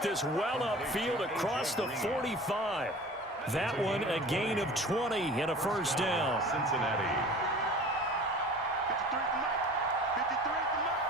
This well upfield across the 45. That one a gain of 20 and a first down. Cincinnati. 53 at the mic. 53 at the mic.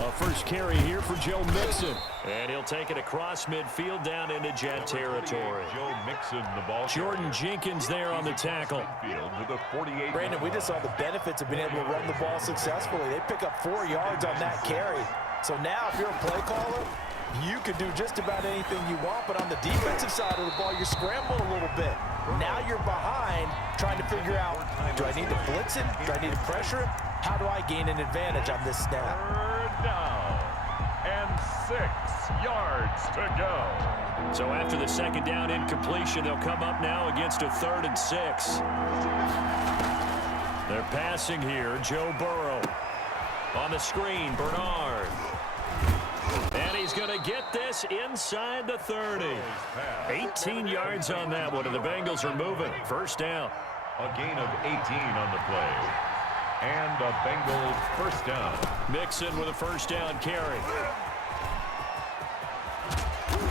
A first carry here for Joe Mixon. And he'll take it across midfield down into Jet territory. Joe Mixon, the ball. Jordan Jenkins there on the tackle. With a 48. Brandon, we just saw the benefits of being able to run the ball successfully. They pick up 4 yards on that carry. So now if you're a play caller, you can do just about anything you want. But on the defensive side of the ball, you're scrambling a little bit. Now you're behind trying to figure out, do I need to blitz him? Do I need to pressure him? How do I gain an advantage on this snap? Third down and 6 yards to go. So after the second down incompletion, they'll come up now against a 3rd and 6. They're passing here. Joe Burrow. On the screen, Bernard. And he's going to get this inside the 30. 18 yards on that one, and the Bengals are moving. First down. A gain of 18 on the play. And a Bengals first down. Mixon with a first down carry.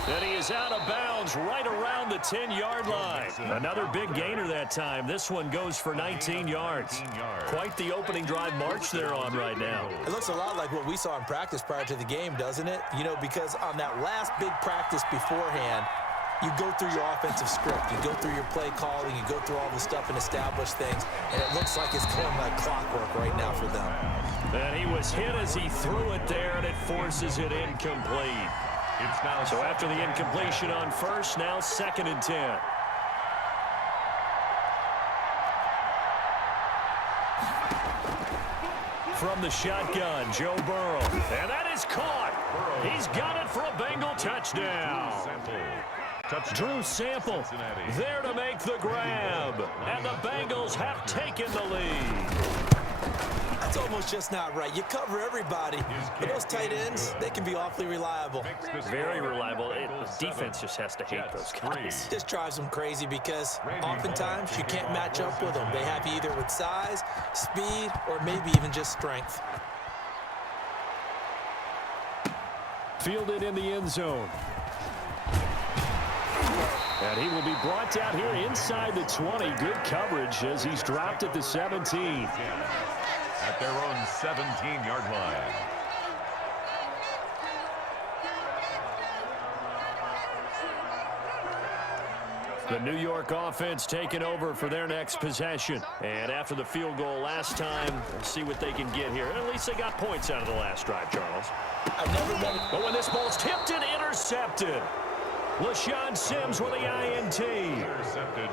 And he is out of bounds right around the 10-yard line. Another big gainer that time. This one goes for 19 yards. Quite the opening drive march they're on right now. It looks a lot like what we saw in practice prior to the game, doesn't it? You know, because on that last big practice beforehand, you go through your offensive script. You go through your play calling. You go through all the stuff and establish things. And it looks like it's going like clockwork right now for them. And he was hit as he threw it there, and it forces it incomplete. So after the incompletion on first, now 2nd and 10. From the shotgun, Joe Burrow. And that is caught. He's got it for a Bengal touchdown. Drew Sample there to make the grab. And the Bengals have taken the lead. That's almost just not right. You cover everybody. But those tight ends, they can be awfully reliable. Very reliable. The defense just has to hate those guys. This drives them crazy because oftentimes you can't match up with them. They have you either with size, speed, or maybe even just strength. Fielded in the end zone. And he will be brought down here inside the 20. Good coverage as he's dropped at the 17. At their own 17-yard line. The New York offense taking over for their next possession. And after the field goal last time, we'll see what they can get here. At least they got points out of the last drive, Charles. But when this ball's tipped and intercepted. LaShawn Sims with the INT.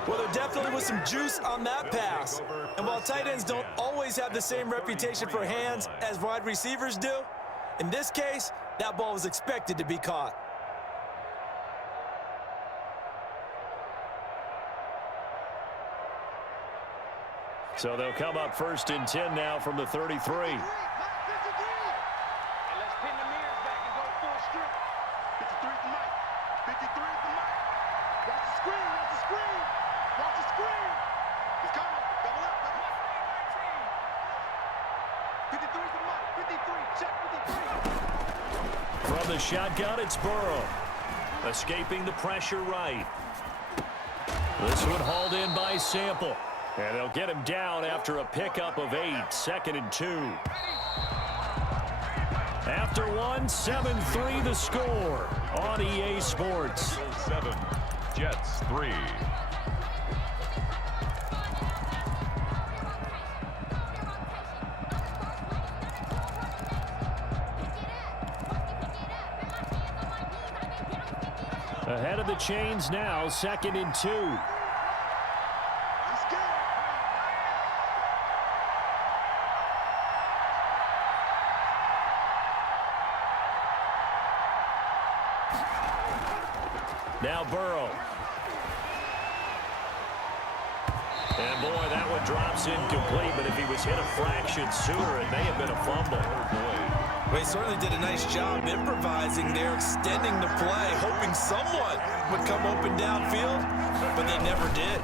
Well, there definitely was some juice on that pass. And while tight ends don't always have the same reputation for hands as wide receivers do, in this case, that ball was expected to be caught. So they'll come up 1st and 10 now from the 33. From the shotgun, it's Burrow. Escaping the pressure right. This one hauled in by Sample. And they'll get him down after a pickup of 8. 2nd and 2. After one, 7-3 the score on EA Sports. 7, Jets 3. Ahead of the chains now, 2nd and 2. Now Burrow. And boy, that one drops incomplete, but if he was hit a fraction sooner, it may have been a fumble. Well, he certainly did a nice job improvising there, extending the play, hoping someone would come open downfield, but they never did.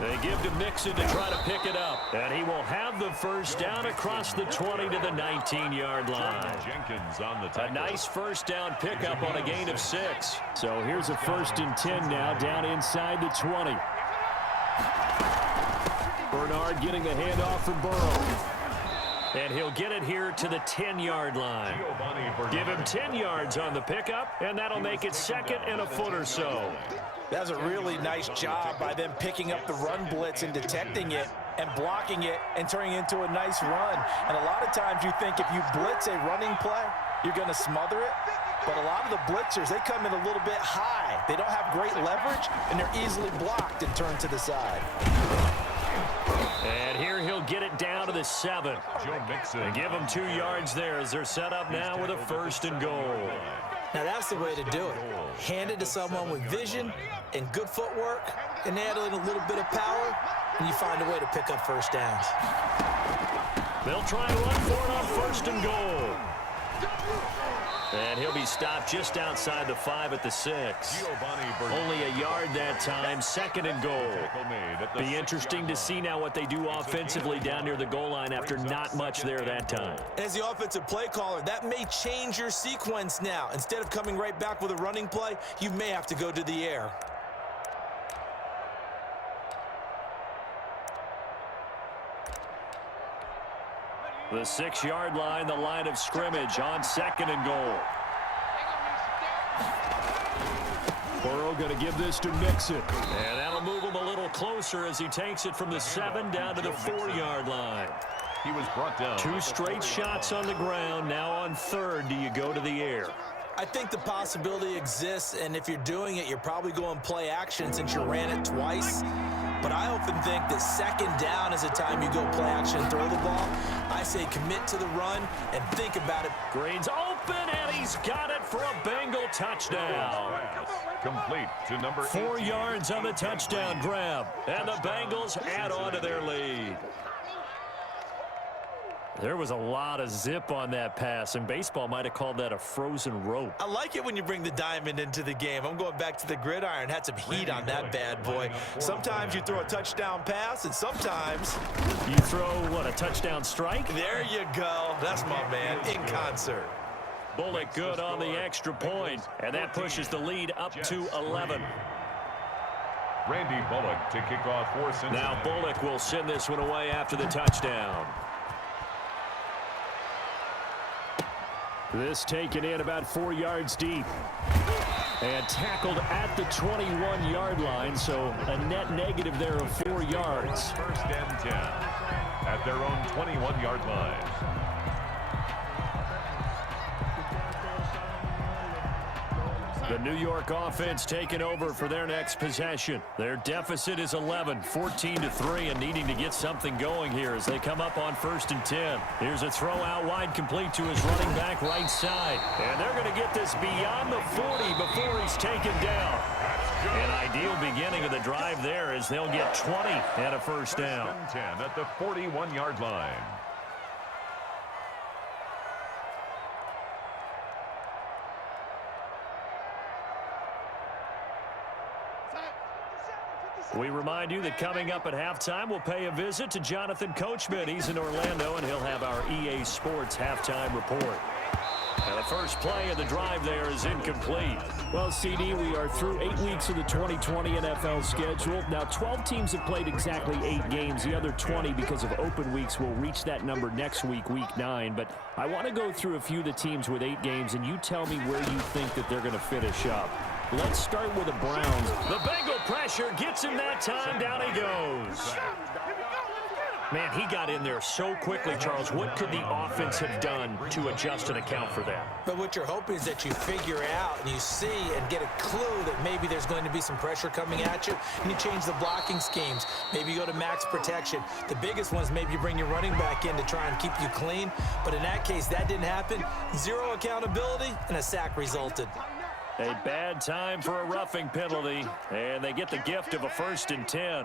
They give to Mixon to try to pick it up. And he will have the first down across the 20 to the 19-yard line. Jenkins on the tackle. A nice first down pickup on a gain of 6. So here's a 1st and 10 now down inside the 20. Bernard getting the handoff for Burrow. And he'll get it here to the 10-yard line. Give him 10 yards on the pickup, and that'll make it 2nd and a foot or so. That's a really nice job by them picking up the run blitz and detecting it and blocking it and turning it into a nice run. And a lot of times you think if you blitz a running play, you're going to smother it. But a lot of the blitzers, they come in a little bit high. They don't have great leverage, and they're easily blocked and turned to the side. And here he'll get it down to the 7. And give him 2 yards there as they're set up now with a 1st and goal. Now that's the way to do it. Hand it to someone with vision and good footwork, and add in a little bit of power, and you find a way to pick up first downs. They'll try and run for it on 1st and goal. And he'll be stopped just outside the 5 at the 6. Only a yard that time, 2nd and goal. Be interesting to see now what they do offensively down near the goal line after not much there that time. As the offensive play caller, that may change your sequence now. Instead of coming right back with a running play, you may have to go to the air. The 6-yard line, the line of scrimmage on 2nd and goal. Burrow going to give this to Mixon. And that'll move him a little closer as he takes it from the 7 down to the 4-yard line. He was brought down. 2 straight shots on the ground. Now on 3rd, do you go to the air? I think the possibility exists, and if you're doing it, you're probably going play action since you ran it twice. But I often think that 2nd down is the time you go play action and throw the ball. I say commit to the run and think about it. Green's open, and he's got it for a Bengal touchdown. Complete to number 4 18. yards on the touchdown grab, and the Bengals add on to their lead. There was a lot of zip on that pass, and baseball might have called that a frozen rope. I like it when you bring the diamond into the game. I'm going back to the gridiron. Had some heat on that bad boy. Sometimes you throw a touchdown pass, and sometimes you throw, what, a touchdown strike? There you go. That's my man in concert. Bullock good on the extra point, and that pushes the lead up to 11. Randy Bullock to kick off for Cincinnati. Now Bullock will send this one away after the touchdown. This taken in about 4 yards deep. And tackled at the 21-yard line, so a net negative there of 4 yards. 1st and 10 at their own 21-yard line. The New York offense taking over for their next possession. Their deficit is 11, 14-3, and needing to get something going here as they come up on 1st and 10. Here's a throw out wide complete to his running back right side. And they're going to get this beyond the 40 before he's taken down. An ideal beginning of the drive there as they'll get 20 and a 1st down. 1st and 10 at the 41-yard line. We remind you that coming up at halftime, we'll pay a visit to Jonathan Coachman. He's in Orlando, and he'll have our EA Sports halftime report. And the first play of the drive there is incomplete. Well, CD, we are through 8 weeks of the 2020 NFL schedule. Now, 12 teams have played exactly 8 games. The other 20, because of open weeks, will reach that number next week, week 9. But I want to go through a few of the teams with 8 games, and you tell me where you think that they're going to finish up. Let's start with the Browns. The Bengal pressure gets him that time. Down he goes. Man, he got in there so quickly, Charles. What could the offense have done to adjust and account for that? But what you're hoping is that you figure out and you see and get a clue that maybe there's going to be some pressure coming at you, and you change the blocking schemes. Maybe you go to max protection. The biggest one is maybe you bring your running back in to try and keep you clean. But in that case, that didn't happen. 0 accountability, and a sack resulted. A bad time for a roughing penalty, and they get the gift of a 1st and 10.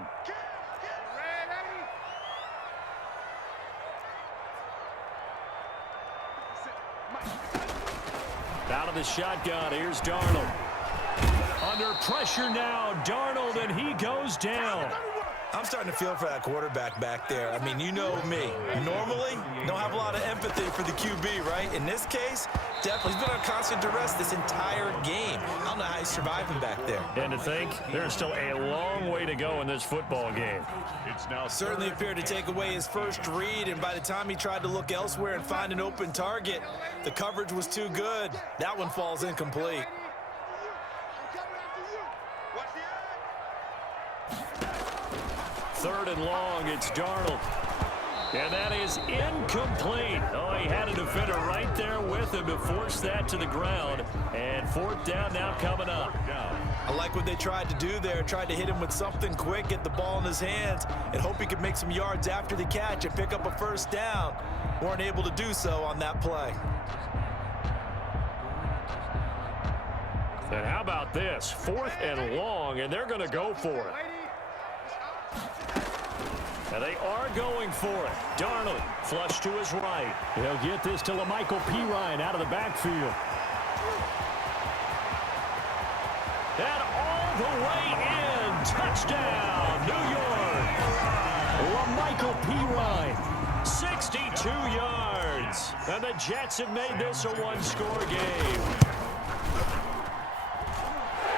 Out of the shotgun, here's Darnold. Under pressure now, Darnold, and he goes down. I'm starting to feel for that quarterback back there. I mean, you know me. Normally, don't have a lot of empathy for the QB, right? In this case, definitely. He's been on constant duress this entire game. I don't know how he's surviving back there. And to think, there's still a long way to go in this football game. It's now Certainly appeared to take away his first read, and by the time he tried to look elsewhere and find an open target, the coverage was too good. That one falls incomplete. Third and long, it's Darnold. And that is incomplete. Oh, he had a defender right there with him to force that to the ground. And fourth down now coming up. I like what they tried to do there. Tried to hit him with something quick, get the ball in his hands, and hope he could make some yards after the catch and pick up a first down. Weren't able to do so on that play. And how about this? Fourth and long, and they're going to go for it. And they are going for it. Darnold, flush to his right. He'll get this to LaMichael Pirine out of the backfield. And all the way in. Touchdown, New York. LaMichael Pirine, 62 yards. And the Jets have made this a one-score game.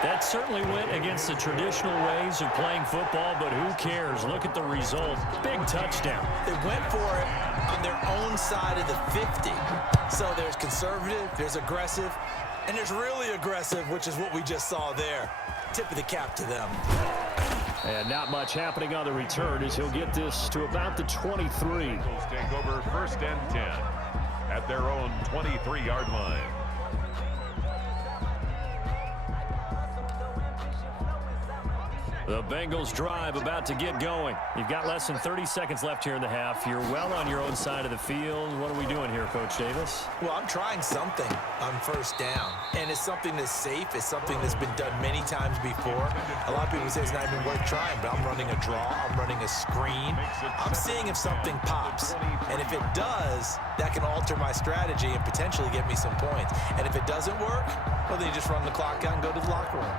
That certainly went against the traditional ways of playing football, but who cares? Look at the result. Big touchdown. They went for it on their own side of the 50. So there's conservative, there's aggressive, and there's really aggressive, which is what we just saw there. Tip of the cap to them. And not much happening on the return as he'll get this to about the 23. Eagles take over 1st and 10 at their own 23-yard line. The Bengals drive about to get going. You've got less than 30 seconds left here in the half. You're well on your own side of the field. What are we doing here, Coach Davis? Well, I'm trying something on first down, and it's something that's safe. It's something that's been done many times before. A lot of people say it's not even worth trying, but I'm running a draw. I'm running a screen. I'm seeing if something pops, and if it does, that can alter my strategy and potentially get me some points. And if it doesn't work, well, then you just run the clock out and go to the locker room.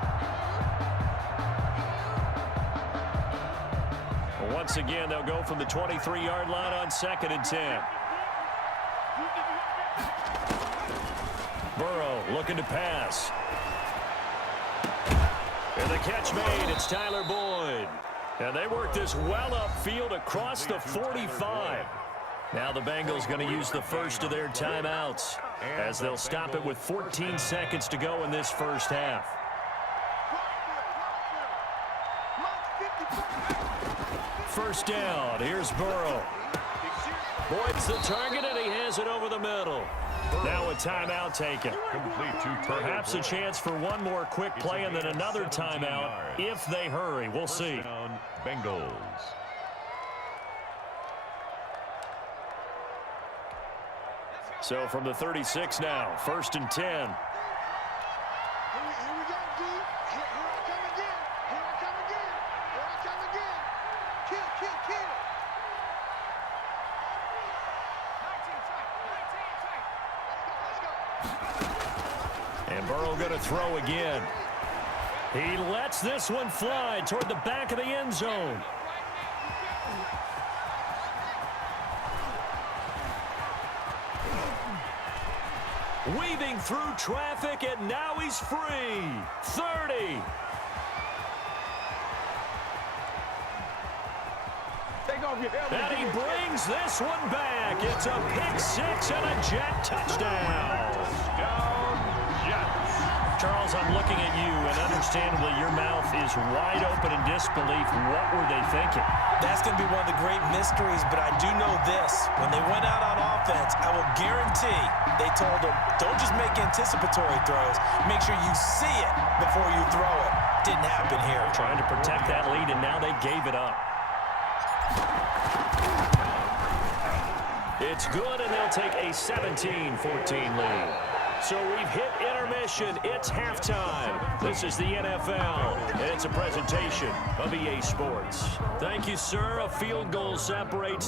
Once again, they'll go from the 23-yard line on 2nd and 10. Burrow looking to pass. And the catch made. It's Tyler Boyd. And they work this well upfield across the 45. Now the Bengals going to use the first of their timeouts as they'll stop it with 14 seconds to go in this first half. First down. Here's Burrow. Boyd's the target, and he has it over the middle. Now a timeout taken. Perhaps a chance for one more quick play and then another timeout if they hurry. We'll see. Bengals. So from the 36 now, 1st and 10. And Burrow going to throw again. He lets this one fly toward the back of the end zone. Weaving through traffic, and now he's free. 30. And he brings this one back. It's a pick six and a Jet touchdown. Charles, I'm looking at you, and understandably your mouth is wide open in disbelief. What were they thinking? That's going to be one of the great mysteries, but I do know this. When they went out on offense, I will guarantee they told them, don't just make anticipatory throws. Make sure you see it before you throw it. Didn't happen here. Trying to protect that lead, and now they gave it up. It's good, and they'll take a 17-14 lead. So we've hit intermission. It's halftime. This is the NFL, and it's a presentation of EA Sports. Thank you, sir. A field goal separates